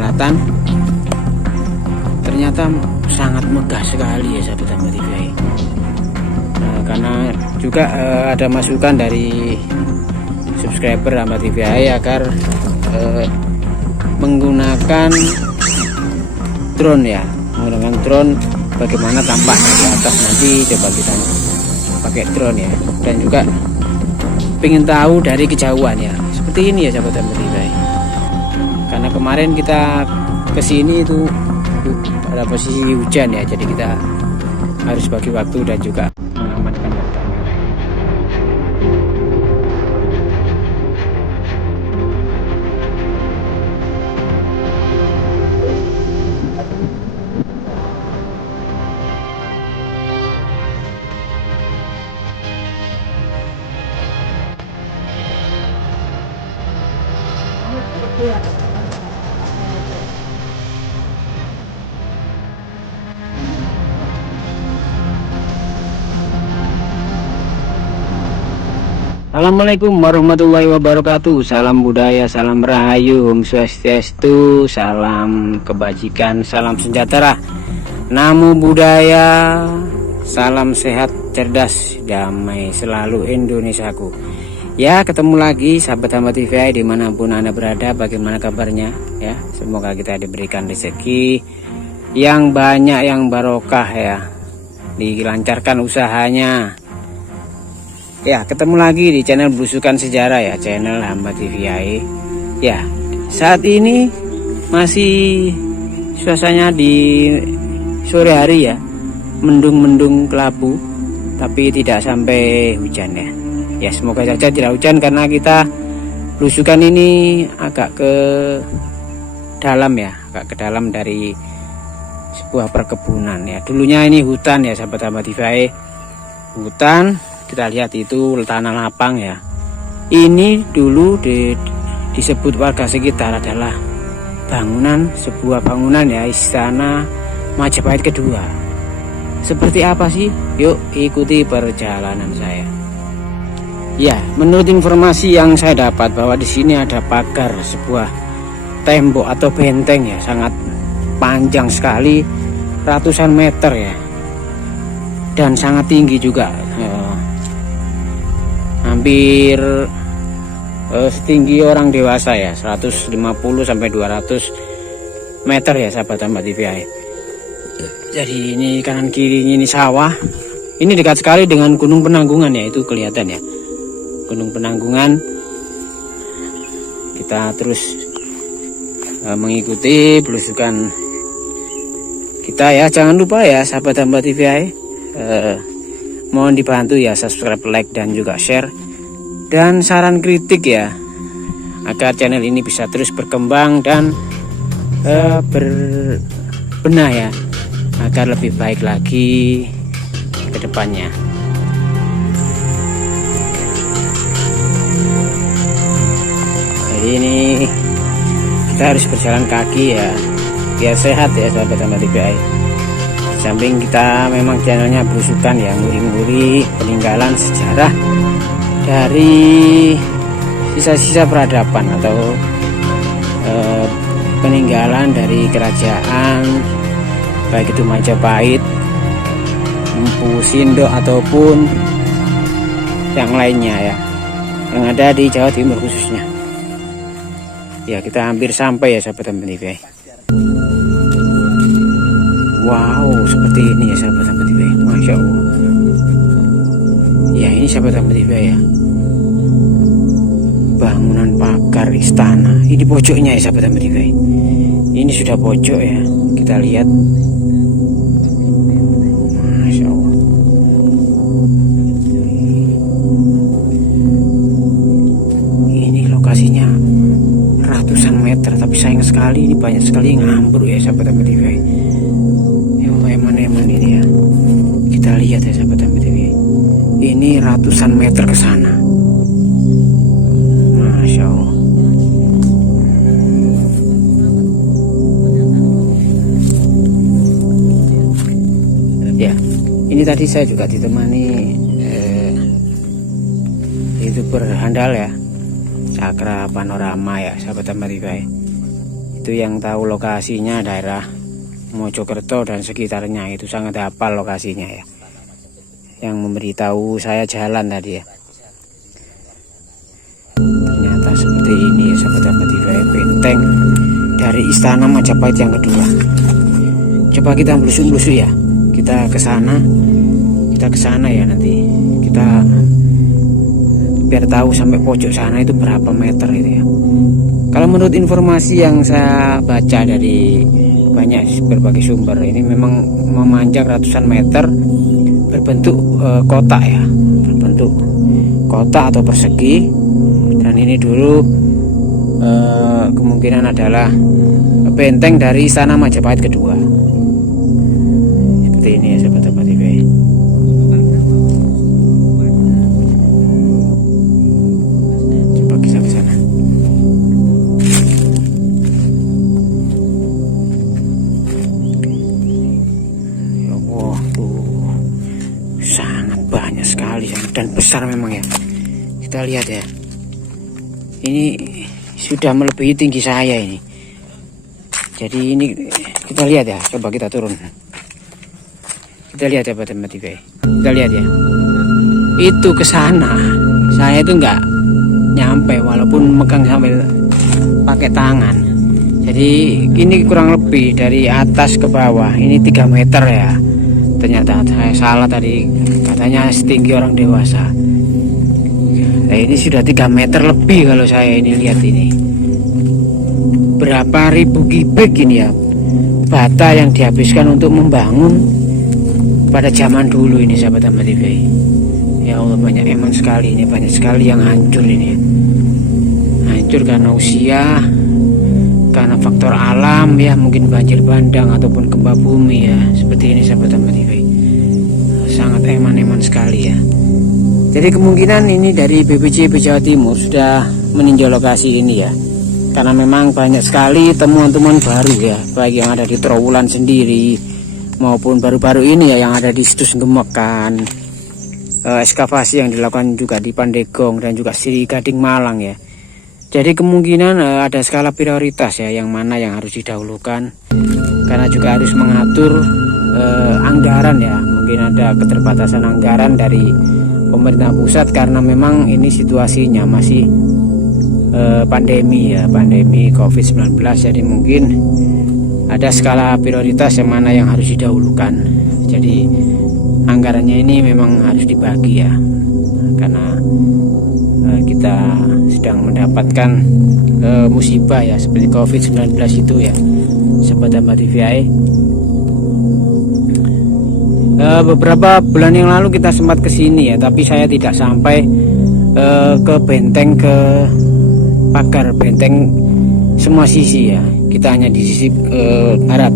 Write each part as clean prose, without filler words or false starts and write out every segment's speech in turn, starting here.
Selatan. Ternyata sangat megah sekali ya sahabat Hamba TV. Karena juga ada masukan dari subscriber Hamba TV agar menggunakan drone ya, menggunakan drone bagaimana tampaknya di atas. Nanti coba kita pakai drone ya, dan juga pengen tahu dari kejauhan ya, seperti ini ya sahabat Hamba TV. Karena kemarin kita kesini itu pada posisi hujan ya, jadi kita harus bagi waktu dan juga mengamankan data. Assalamualaikum warahmatullahi wabarakatuh. Salam budaya, salam rahayu, Om Swastiastu, salam kebajikan, salam sejahtera, namo buddhaya, salam sehat, cerdas, damai selalu Indonesiaku. Ya, ketemu lagi sahabat Hamba TV dimanapun Anda berada. Bagaimana kabarnya ya? Semoga kita diberikan rezeki yang banyak, yang barokah ya, dilancarkan usahanya. Ya, ketemu lagi di channel Belusukan Sejarah ya, channel Hamba TV. Ya, saat ini masih suasananya di sore hari ya, mendung-mendung kelabu, tapi tidak sampai hujan ya. Ya, semoga saja tidak hujan karena kita belusukan ini agak ke dalam ya, agak ke dalam dari sebuah perkebunan ya. Dulunya ini hutan ya sahabat Hamba TV. Hutan, kita lihat itu tanah lapang ya. Ini dulu disebut warga sekitar adalah sebuah bangunan ya, Istana Majapahit kedua. Seperti apa sih? Yuk ikuti perjalanan saya. Ya, menurut informasi yang saya dapat bahwa di sini ada pagar sebuah tembok atau benteng ya, sangat panjang sekali, ratusan meter ya, dan sangat tinggi juga. Hampir setinggi orang dewasa ya, 150 sampai 200 meter ya sahabat Hamba TV. Jadi ini kanan kirinya ini sawah. Ini dekat sekali dengan Gunung Penanggungan ya, itu kelihatan ya, Gunung Penanggungan. Kita terus mengikuti belusukan kita ya. Jangan lupa ya sahabat Hamba TV, mohon dibantu ya subscribe, like, dan juga share, dan saran kritik ya, agar channel ini bisa terus berkembang dan berbenah ya, agar lebih baik lagi ke depannya. Jadi ini kita harus berjalan kaki ya, biar sehat ya sahabat Hamba TV. Samping kita memang channelnya belusukan ya, nguri-nguri peninggalan sejarah dari sisa-sisa peradaban atau peninggalan dari kerajaan, baik itu Majapahit, Empu Sindok ataupun yang lainnya ya, yang ada di Jawa Timur khususnya. Ya, kita hampir sampai ya sahabat Hamba TV. Wow, seperti ini ya sahabat Hamba TV. Masya Allah. Ya, ini sahabat Hamba TV ya, bangunan pagar istana. Ini pojoknya ya sahabat Hamba TV. Ini sudah pojok ya, kita lihat. Masya Allah. Ini lokasinya ratusan meter, tapi sayang sekali ini banyak sekali yang ngambur ya sahabat Hamba TV. Eman-eman ini ya, kita lihat ya sahabat Hamba TV. Ini ratusan meter ke sana. Masya Allah. Ya, ini tadi saya juga ditemani YouTuber handal ya, Cakra Panorama ya sahabat Hamba TV. Itu yang tahu lokasinya daerah Mojokerto dan sekitarnya, itu sangat hafal lokasinya ya. Yang memberitahu saya jalan tadi ya. Ternyata seperti ini ya sahabat-sahabat TV, benteng dari Istana Majapahit yang kedua. Coba kita belusuk-belusuk ya. Kita ke sana ya nanti. Kita biar tahu sampai pojok sana itu berapa meter itu ya. Kalau menurut informasi yang saya baca dari banyak berbagai sumber, ini memang memanjang ratusan meter, berbentuk kotak ya, berbentuk kotak atau persegi. Dan ini dulu kemungkinan adalah benteng dari Istana Majapahit kedua. Seperti ini ya sahabat-sahabat TV. Coba kita ke sana. Ya Allah, tuh sangat banyak sekali dan besar memang ya. Kita lihat ya. Ini sudah melebihi tinggi saya ini. Jadi ini kita lihat ya, coba kita turun. Kita lihat ya sahabat TV. Kita lihat ya. Itu ke sana. Saya itu enggak nyampe walaupun megang sambil pakai tangan. Jadi ini kurang lebih dari atas ke bawah. Ini 3 meter ya. Ternyata saya salah tadi, katanya setinggi orang dewasa. Nah, ini sudah 3 meter lebih kalau saya ini lihat ini. Berapa ribu kubik ini ya bata yang dihabiskan untuk membangun pada zaman dulu ini sahabat-sahabat TV. Ya Allah, banyak emang sekali ini, banyak sekali yang hancur ini. Hancur karena usia, karena faktor alam ya, mungkin banjir bandang ataupun gempa bumi ya. Seperti ini sahabat-sahabat TV. Sangat eman-eman sekali ya. Jadi kemungkinan ini dari BPJB Jawa Timur sudah meninjau lokasi ini ya. Karena memang banyak sekali temuan-temuan baru ya, baik yang ada di Trowulan sendiri maupun baru-baru ini ya yang ada di situs Gemekan. Ekskavasi yang dilakukan juga di Pandegong dan juga Sri Gading Malang ya. Jadi kemungkinan ada skala prioritas ya, yang mana yang harus didahulukan. Karena juga harus mengatur anggaran ya. Mungkin ada keterbatasan anggaran dari pemerintah pusat karena memang ini situasinya masih pandemi ya, pandemi COVID-19. Jadi mungkin ada skala prioritas yang mana yang harus didahulukan. Jadi anggarannya ini memang harus dibagi ya, karena kita sedang mendapatkan musibah ya seperti COVID-19 itu ya sahabat-sahabat TVI. Beberapa bulan yang lalu kita sempat kesini ya, tapi saya tidak sampai ke benteng, ke pagar benteng semua sisi ya. Kita hanya di sisi barat.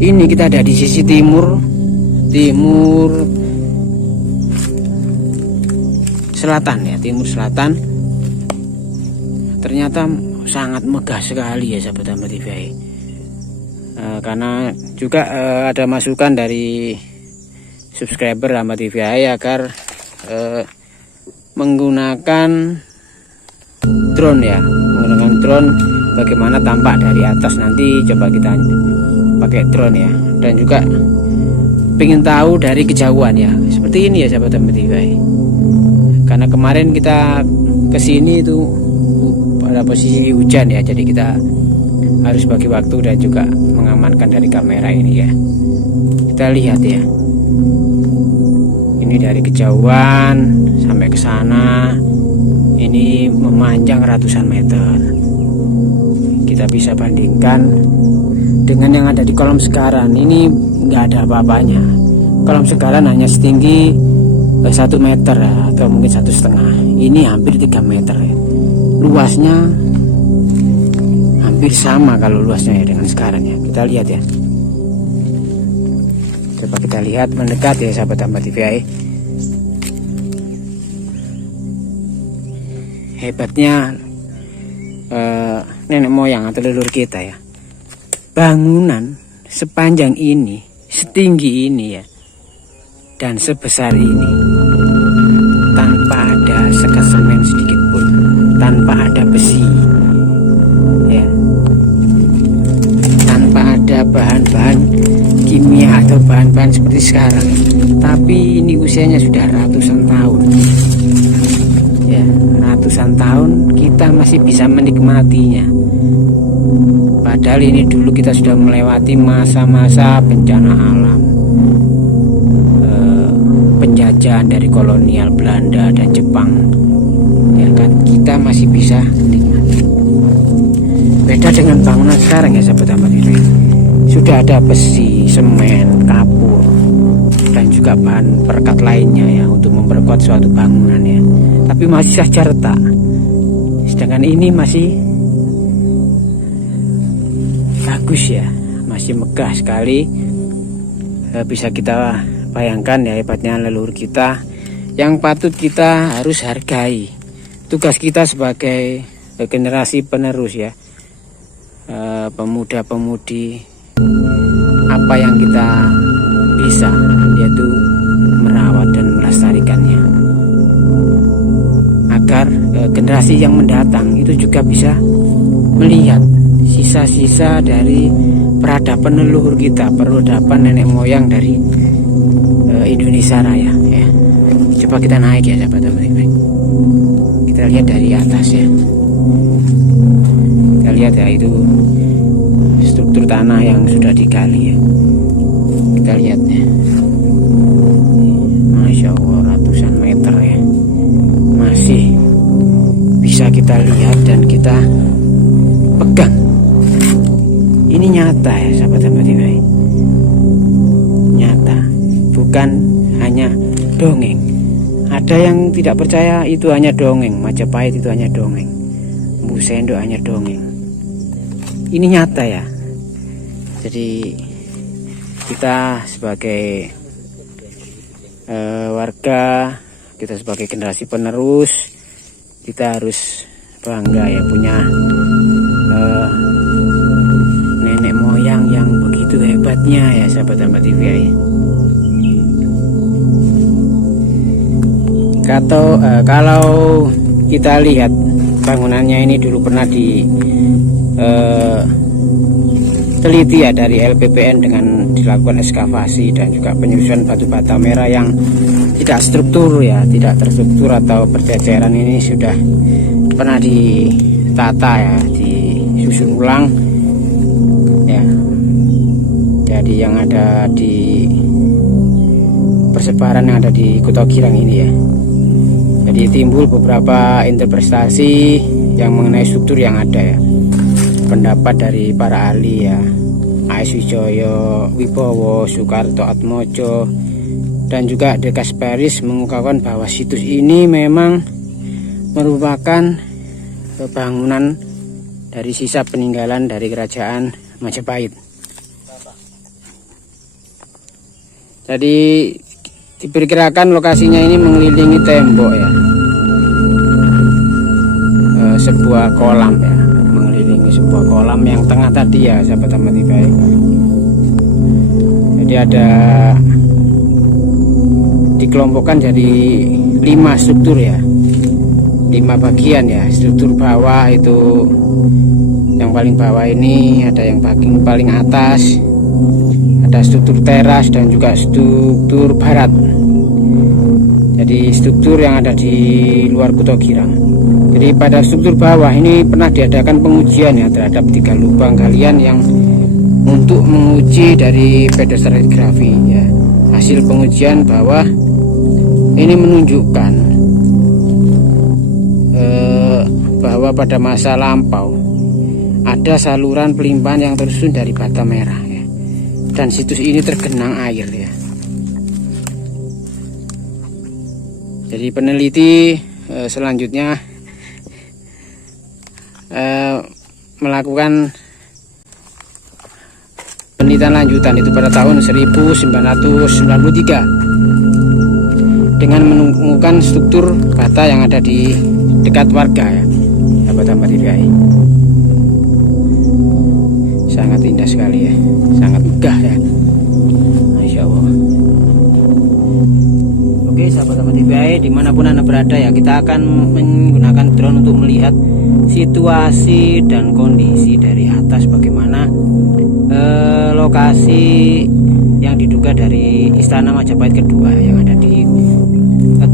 Ini kita ada di sisi timur selatan ya, timur selatan. Ternyata sangat megah sekali ya sahabat-sahabat TVI. Karena juga ada masukan dari subscriber Ahmad TVI agar menggunakan drone ya, menggunakan drone bagaimana tampak dari atas. Nanti coba kita pakai drone ya, dan juga pengen tahu dari kejauhan ya, seperti ini ya sahabat-sahabat TVI. Karena kemarin kita kesini itu pada posisi hujan ya, jadi kita harus bagi waktu dan juga mengamankan dari kamera ini ya. Kita lihat ya, ini dari kejauhan sampai ke sana, ini memanjang ratusan meter. Kita bisa bandingkan dengan yang ada di Kolom Segaran. Ini nggak ada apa-apanya. Kolom Segaran hanya setinggi 1 meter ya, atau mungkin 1,5. Ini hampir 3 meter ya. Luasnya hampir sama kalau luasnya ya dengan Segaran ya. Kita lihat ya. Coba kita lihat mendekat ya sahabat-sahabat TVI. Hebatnya nenek moyang atau leluhur kita ya. Bangunan sepanjang ini, setinggi ini ya, dan sebesar ini, tanpa ada sekat semen sedikit pun, tanpa ada besi ya. bahan-bahan kimia atau bahan-bahan seperti sekarang, tapi ini usianya sudah ratusan tahun ya, ratusan tahun kita masih bisa menikmatinya. Padahal ini dulu kita sudah melewati masa-masa bencana alam, penjajahan dari kolonial Belanda dan Jepang ya kan, kita masih bisa menikmati. Beda dengan bangunan sekarang ya sahabat Ahmad TV, sudah ada besi, semen, kapur dan juga bahan perekat lainnya ya untuk memperkuat suatu bangunan ya, tapi masih saja retak. Sedangkan ini masih bagus ya, masih megah sekali. Bisa kita bayangkan ya hebatnya leluhur kita yang patut kita harus hargai. Tugas kita sebagai generasi penerus ya, pemuda-pemudi, apa yang kita bisa yaitu merawat dan melestarikannya, agar generasi yang mendatang itu juga bisa melihat sisa-sisa dari peradaban leluhur kita, peradaban nenek moyang dari Indonesia Raya ya. Coba kita naik ya sahabat baik-baik, kita lihat dari atas ya, kita lihat ya itu struktur tanah yang sudah digali ya, kita lihat ya, Masya Allah ratusan meter ya, masih bisa kita lihat dan kita pegang. Ini nyata ya sahabat baik-baik, nyata, bukan hanya dongeng. Ada yang tidak percaya itu hanya dongeng, Majapahit itu hanya dongeng, Mbu Sendok hanya dongeng. Ini nyata ya. Jadi kita sebagai warga, kita sebagai generasi penerus, kita harus bangga ya punya nenek moyang yang begitu hebatnya ya sahabat Ahmad TV ya. Kalau kita lihat bangunannya ini dulu pernah diteliti ya dari LPPN dengan dilakukan ekskavasi dan juga penyusunan batu bata merah yang tidak struktur ya, tidak terstruktur atau berceceran, ini sudah pernah ditata ya, disusun ulang ya. Jadi yang ada di persebaran yang ada di Kota Girang ini ya. Jadi timbul beberapa interpretasi yang mengenai struktur yang ada ya. Pendapat dari para ahli ya, A.S. Wijoyo, Wibowo, Soekarto Atmojo, dan juga De Gasperis mengungkapkan bahwa situs ini memang merupakan bangunan dari sisa peninggalan dari kerajaan Majapahit. Jadi diperkirakan lokasinya ini mengelilingi tembok ya, sebuah kolam ya, mengelilingi sebuah kolam yang tengah tadi ya sahabat Ahmad TV. Jadi ada dikelompokkan jadi 5 struktur ya, 5 bagian ya. Struktur bawah itu yang paling bawah ini, ada yang paling atas, ada struktur teras dan juga struktur barat. Jadi struktur yang ada di luar Kota Girang. Jadi pada struktur bawah ini pernah diadakan pengujian ya terhadap 3 lubang galian yang untuk menguji dari pedestratigrafi ya. Hasil pengujian bahwa ini menunjukkan bahwa pada masa lampau ada saluran pelimpahan yang tersusun dari bata merah ya. Dan situs ini tergenang air ya. Jadi peneliti selanjutnya melakukan penelitian lanjutan itu pada tahun 1993 dengan menemukan struktur bata yang ada di dekat warga ya, sahabat Ahmad TV. Sangat indah sekali ya, sangat megah ya, Masya Allah. Oke sahabat Ahmad TV, dimanapun Anda berada ya, kita akan menggunakan drone untuk melihat situasi dan kondisi dari atas, bagaimana lokasi yang diduga dari Istana Majapahit kedua yang ada di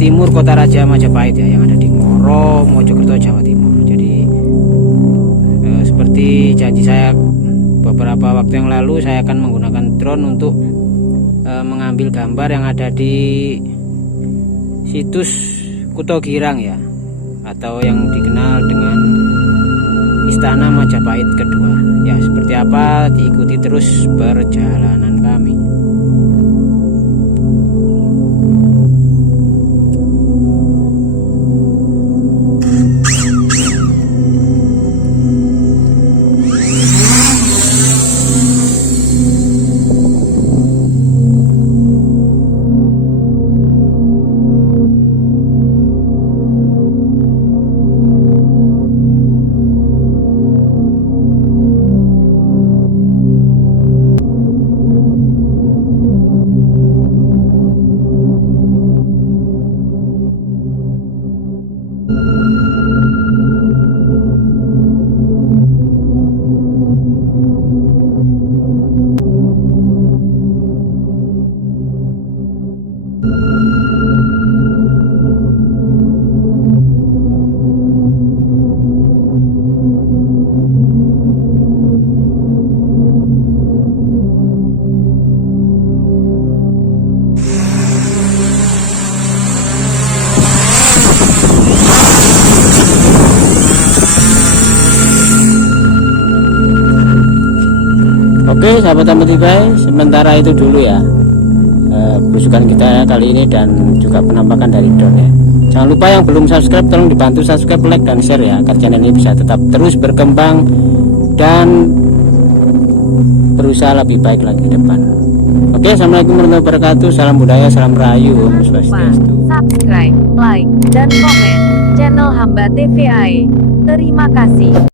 timur Kota Raja Majapahit ya, yang ada di Ngoro, Mojokerto, Jawa Timur. Jadi seperti janji saya beberapa waktu yang lalu, saya akan menggunakan drone untuk mengambil gambar yang ada di situs Kuto Girang ya, atau yang dikenal dengan Istana Majapahit kedua. Ya, seperti apa, diikuti terus perjalanan kami. Oke sahabat Amatibai, sementara itu dulu ya belusukan kita kali ini dan juga penampakan dari drone ya. Jangan lupa yang belum subscribe, tolong dibantu subscribe, like, dan share ya, agar channel ini bisa tetap terus berkembang dan berusaha lebih baik lagi ke depan. Oke, assalamualaikum warahmatullahi wabarakatuh, salam budaya, salam rahayu, Om Swastiastu. Subscribe, like, dan komen channel Hamba TVI. Terima kasih.